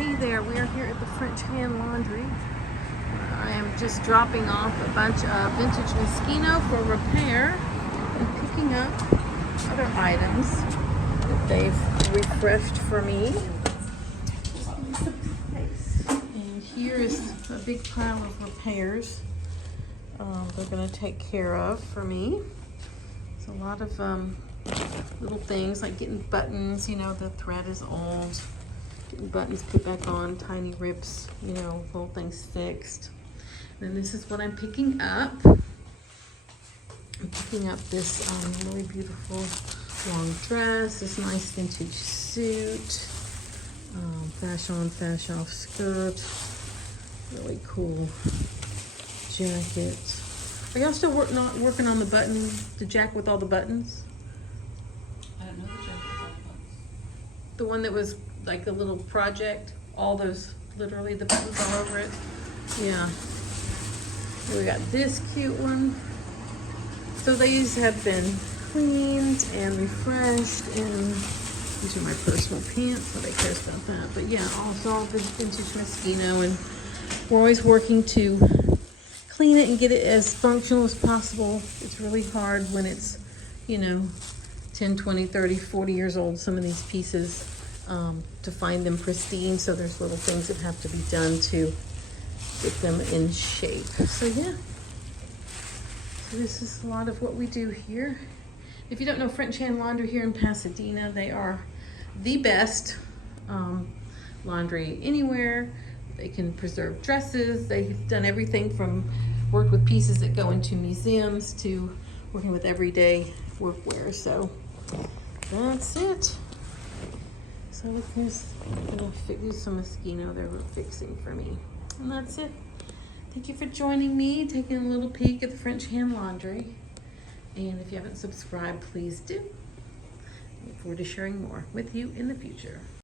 Hey there, we are here at the French Hand Laundry. I am just dropping off a bunch of vintage Moschino for repair and picking up other items that they've refreshed for me. And here is a big pile of repairs they're going to take care of for me. It's a lot of little things like getting buttons, you know, the thread is old. Getting buttons put back on, tiny rips, you know, little things fixed. And then this is what I'm picking up. I'm picking up this really beautiful long dress, this nice vintage suit, fashion on, fashion off skirt, really cool jacket. Are y'all still not working on the button, the jacket with all the buttons? I don't know the jacket with all the buttons. The one that was like a little project, all those, literally the buttons all over it. Yeah. And we got this cute one. So these have been cleaned and refreshed, and these are my personal pants, nobody cares about that. But yeah, all vintage Moschino, and we're always working to clean it and get it as functional as possible. It's really hard when it's, you know, 10, 20, 30, 40 years old, some of these pieces, to find them pristine. So there's little things that have to be done to get them in shape. So yeah, so this is a lot of what we do here. If you don't know French Hand Laundry here in Pasadena, they are the best laundry anywhere. They can preserve dresses. They've done everything from work with pieces that go into museums to working with everyday workwear. So that's it. So look, here's some Moschino they're fixing for me. And that's it. Thank you for joining me, taking a little peek at the French Hand Laundry. And if you haven't subscribed, please do. I look forward to sharing more with you in the future.